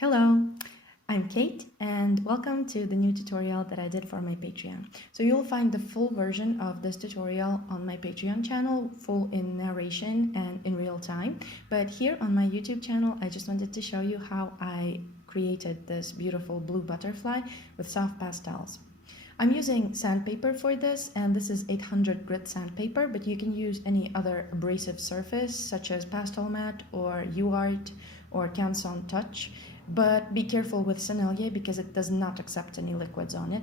Hello, I'm Kate and welcome to the new tutorial that I did for my Patreon. So you'll find the full version of this tutorial on my Patreon channel, full in narration and in real time. But here on my YouTube channel, I just wanted to show you how I created this beautiful blue butterfly with soft pastels. I'm using sandpaper for this, and this is 800 grit sandpaper, but you can use any other abrasive surface such as pastel mat or UArt or Canson Touch. But be careful with sennelier because it does not accept any liquids on it.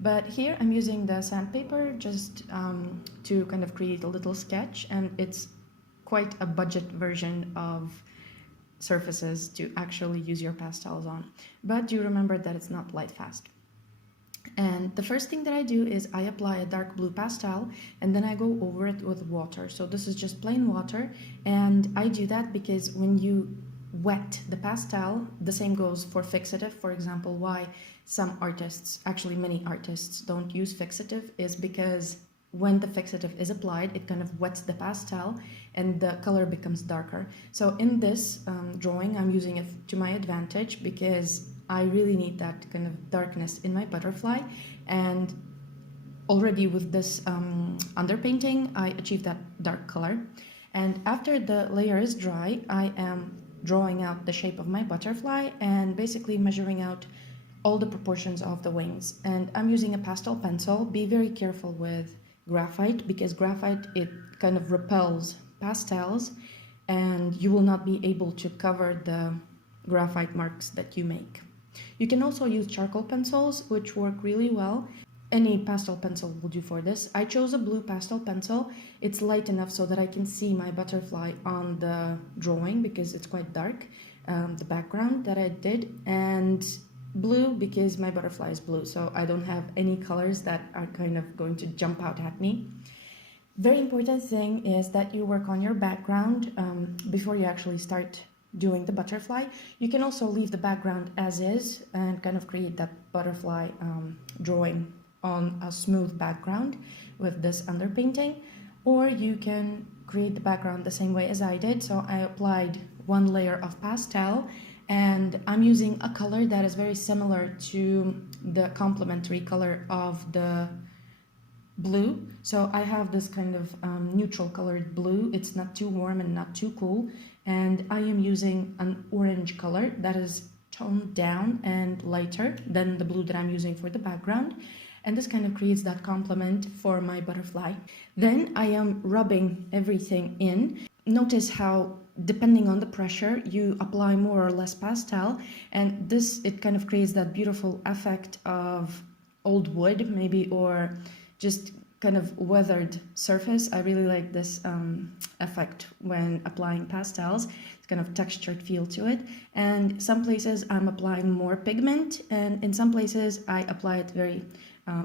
But here I'm using the sandpaper just to kind of create a little sketch, and it's quite a budget version of surfaces to actually use your pastels on. But do remember that it's not light fast. And the first thing that I do is I apply a dark blue pastel and then I go over it with water. So this is just plain water, and I do that because when you wet the pastel, the same goes for fixative. For example, why some artists, actually many artists, don't use fixative is because when the fixative is applied, it kind of wets the pastel and the color becomes darker. So in this drawing, I'm using it to my advantage because I really need that kind of darkness in my butterfly, and already with this underpainting, I achieved that dark color. And after the layer is dry, I am drawing out the shape of my butterfly and basically measuring out all the proportions of the wings. And I'm using a pastel pencil. Be very careful with graphite because graphite, it kind of repels pastels and you will not be able to cover the graphite marks that you make. You can also use charcoal pencils, which work really well. Any pastel pencil will do for this. I chose a blue pastel pencil. It's light enough so that I can see my butterfly on the drawing because it's quite dark, the background that I did, and blue because my butterfly is blue, so I don't have any colors that are kind of going to jump out at me. Very important thing is that you work on your background before you actually start doing the butterfly. You can also leave the background as is and kind of create that butterfly drawing on a smooth background with this underpainting, or you can create the background the same way as I did. So I applied one layer of pastel and I'm using a color that is very similar to the complementary color of the blue. So I have this kind of neutral colored blue. It's not too warm and not too cool, and I am using an orange color that is toned down and lighter than the blue that I'm using for the background, and this kind of creates that complement for my butterfly. Then I am rubbing everything in. Notice how depending on the pressure you apply more or less pastel, and this, it kind of creates that beautiful effect of old wood maybe, or just kind of weathered surface. I really like this effect when applying pastels. It's kind of textured feel to it, and some places I'm applying more pigment, and in some places I apply it very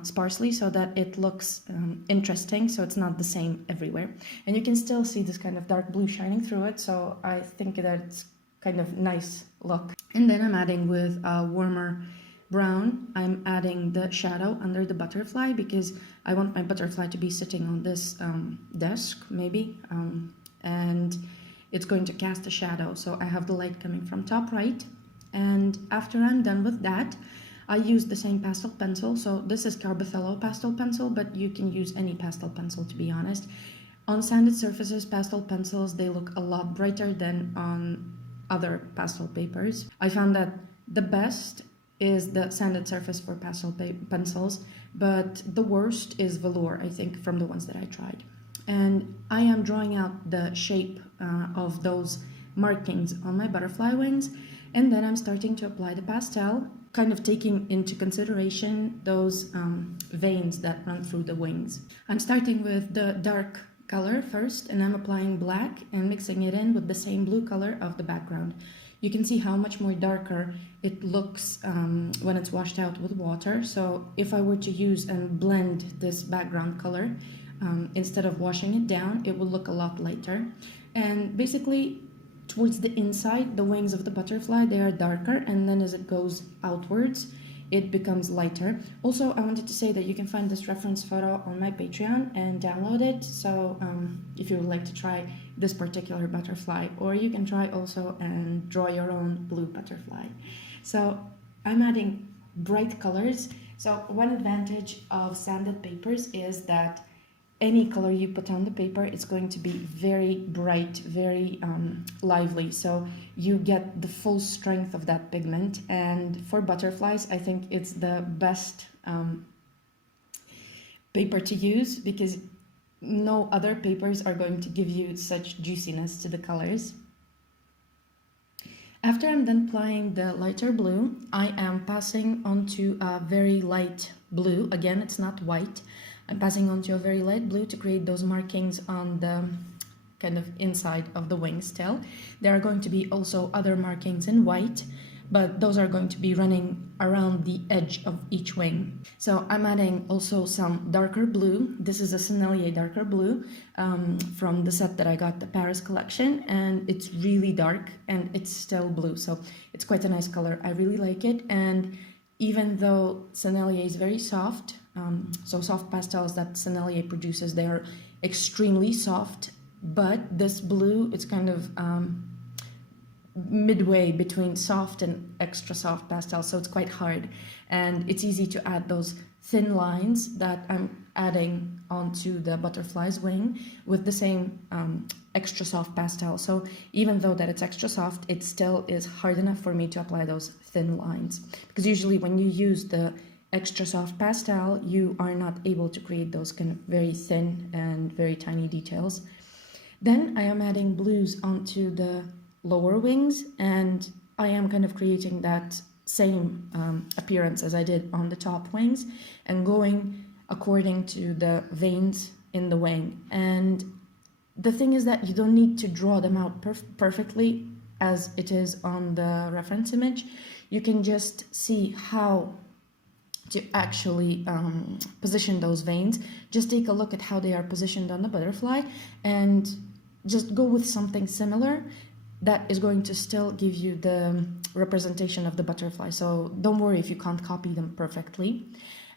sparsely so that it looks interesting, so it's not the same everywhere. And you can still see this kind of dark blue shining through it, so I think that it's kind of nice look. And then I'm adding with a warmer brown, I'm adding the shadow under the butterfly because I want my butterfly to be sitting on this desk maybe, and it's going to cast a shadow, so I have the light coming from top right. And after I'm done with that, I use the same pastel pencil. So this is Carbothello pastel pencil, but you can use any pastel pencil, to be honest. On sanded surfaces, pastel pencils, they look a lot brighter than on other pastel papers. I found that the best is the sanded surface for pastel pencils, but the worst is velour, I think, from the ones that I tried. And I am drawing out the shape of those markings on my butterfly wings, and then I'm starting to apply the pastel, kind of taking into consideration those veins that run through the wings. I'm starting with the dark color first, and I'm applying black and mixing it in with the same blue color of the background. You can see how much more darker it looks when it's washed out with water. So if I were to use and blend this background color, instead of washing it down, it will look a lot lighter. And basically, towards the inside, the wings of the butterfly, they are darker, and then as it goes outwards, it becomes lighter. Also, I wanted to say that you can find this reference photo on my Patreon and download it. So if you would like to try this particular butterfly, or you can try also and draw your own blue butterfly. So I'm adding bright colors. So one advantage of sanded papers is that any color you put on the paper is going to be very bright, very lively. So you get the full strength of that pigment. And for butterflies, I think it's the best paper to use, because no other papers are going to give you such juiciness to the colors. After I'm done applying the lighter blue, I am passing onto a very light blue. Again, it's not white. I'm passing onto a very light blue to create those markings on the kind of inside of the wing still. There are going to be also other markings in white, but those are going to be running around the edge of each wing. So I'm adding also some darker blue. This is a Sennelier darker blue from the set that I got, the Paris collection, and it's really dark and it's still blue. So it's quite a nice color. I really like it. And even though Sennelier is very soft, so soft pastels that Sennelier produces, they are extremely soft, but this blue, it's kind of midway between soft and extra soft pastels, so it's quite hard, and it's easy to add those thin lines that I'm adding onto the butterfly's wing with the same extra soft pastel. So even though that it's extra soft, it still is hard enough for me to apply those thin lines, because usually when you use the extra soft pastel, you are not able to create those kind of very thin and very tiny details. Then I am adding blues onto the lower wings, and I am kind of creating that same appearance as I did on the top wings, and going according to the veins in the wing. And the thing is that you don't need to draw them out perfectly as it is on the reference image. You can just see how to actually position those veins. Just take a look at how they are positioned on the butterfly and just go with something similar that is going to still give you the representation of the butterfly. So don't worry if you can't copy them perfectly.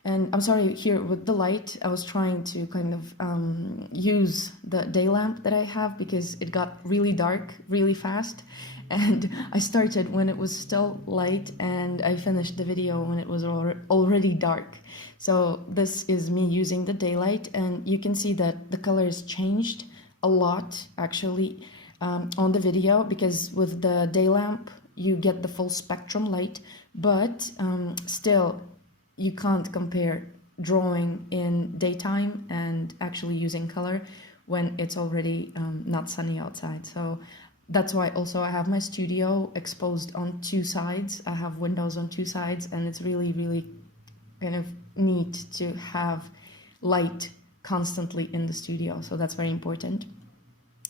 And I'm sorry, here with the light, I was trying to kind of use the day lamp that I have, because it got really dark really fast. And I started when it was still light, and I finished the video when it was already dark. So this is me using the daylight, and you can see that the colors changed a lot actually on the video, because with the day lamp you get the full spectrum light, but still you can't compare drawing in daytime and actually using color when it's already not sunny outside. So that's why also I have my studio exposed on two sides. I have windows on two sides, and it's really, really kind of neat to have light constantly in the studio. So that's very important.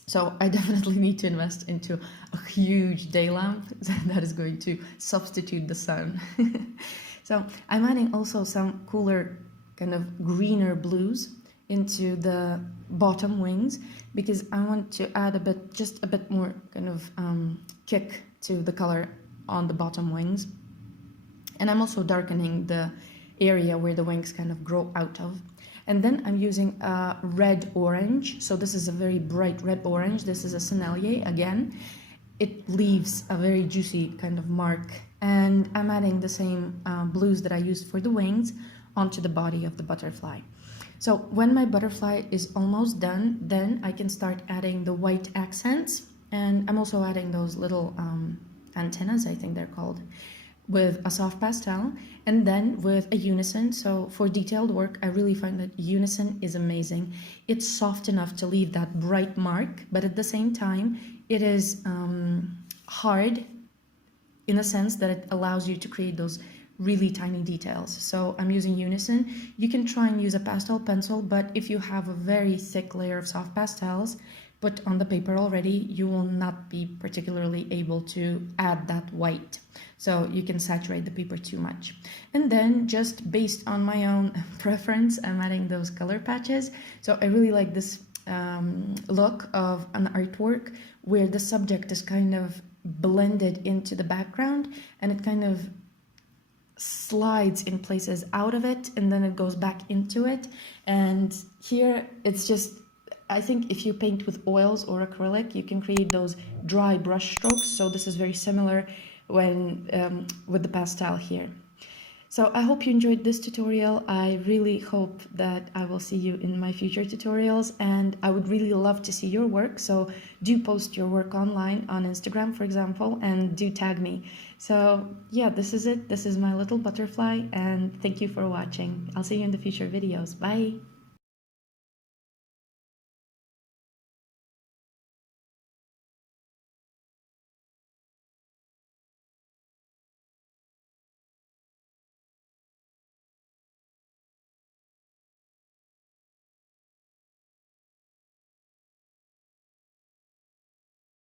So I definitely need to invest into a huge day lamp that is going to substitute the sun. So I'm adding also some cooler kind of greener blues into the bottom wings, because I want to add a bit, just a bit more kind of kick to the color on the bottom wings. And I'm also darkening the area where the wings kind of grow out of. And then I'm using a red orange. So this is a very bright red orange. This is a Sennelier again. It leaves a very juicy kind of mark. And I'm adding the same blues that I used for the wings onto the body of the butterfly. So when my butterfly is almost done, then I can start adding the white accents. And I'm also adding those little antennas, I think they're called, with a soft pastel, and then with a unison. So for detailed work, I really find that unison is amazing. It's soft enough to leave that bright mark, but at the same time, it is hard in a sense that it allows you to create those really tiny details. So I'm using unison. You can try and use a pastel pencil, but if you have a very thick layer of soft pastels put on the paper already, you will not be particularly able to add that white. So you can saturate the paper too much. And then just based on my own preference, I'm adding those color patches. So I really like this look of an artwork where the subject is kind of blended into the background, and it kind of slides in places out of it, and then it goes back into it. And here it's just I think if you paint with oils or acrylic, you can create those dry brush strokes. So this is very similar when with the pastel here. So I hope you enjoyed this tutorial. I really hope that I will see you in my future tutorials, and I would really love to see your work. So do post your work online on Instagram, for example, and do tag me. So yeah, this is it. This is my little butterfly, and thank you for watching. I'll see you in the future videos. Bye.